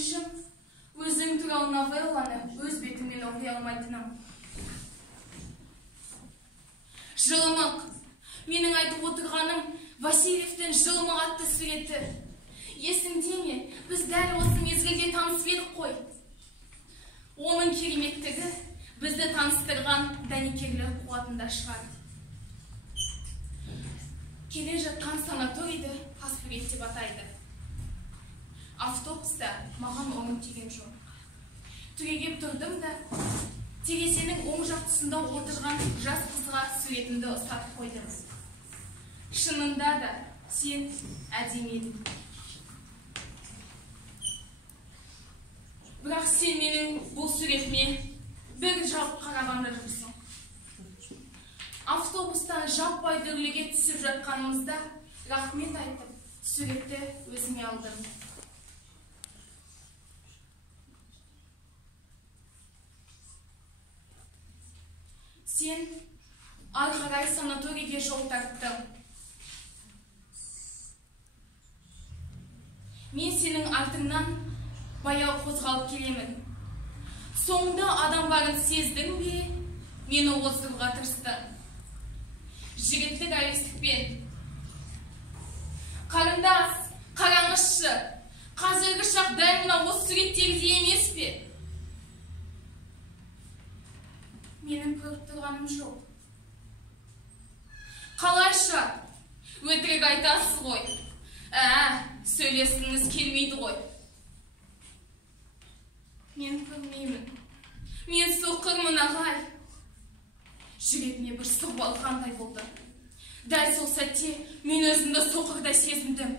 өкінішім, өзің туралы новелланы өз бетіммен оқи алмайтыным. Жылымық. Менің айтып отырғаным Васильевтің жылымық атты суреті. Есіңде ме? Біз дәл осы мезгілде танысып едік қой. Оның кереметтігі бізді таныстырған дәнекерлік қуатында шығар. Келе жатқан санаторийді Қаспурет деп атайды. Автобуста маған орын тиген жоқ. Түрегеп тұрдым да, терезенің оң жақ тұсында отырған жас қызға суретімді ұстатып қойдым. Шынында да сен әдемі едің. Бірақ сен менің бұл суретіме бір жалп қарағанда жүрсің. Автобустан жаппай дүрліге түсіп жатқанымызда рахмет айтып, суретті өзіме алдым. Сен ары қарай санаторийге жол тарттың. Мен сенің артыңнан баяу қозғалып келемін. Соңында адам барын сездің бе, мені оздыруға тырыстың. Жігіттік әуестікпен. Қарындас, қараңызшы, қазіргі шақ дәл мына осы суреттерде емес пе? Менің көріп тұрғаным жоқ. Қалайша, өтірік айтасыз ғой. Сөйлескіңіз келмейді ғой. Мен көрмеймін. Мен соқырмын, ағай. Жүрегіме бір сұғып алғандай болды. Дәл сол сәтте мен өзімді соқырдай сезіндім.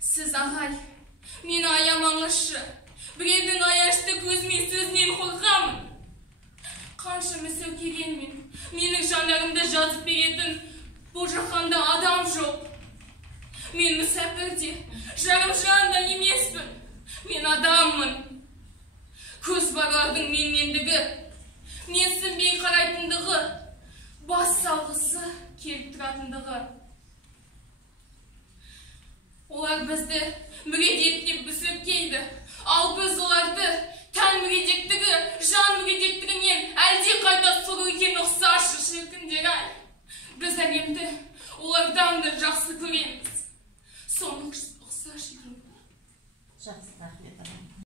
Сіз, ағай, мені аямаңызшы. Біреудің аяшты көзімен сөзінен қорқамын. Қанша мысал келгенмен, менің жанарымды жазып беретін бұл жаһанда адам жоқ. Мен мүсәпірде, жарым жанда емеспін. Мен адаммын. Көз барлардың менмендігі, менсінбей қарайтындығы, бас салғысы келіп тұратындығы. Олар бізді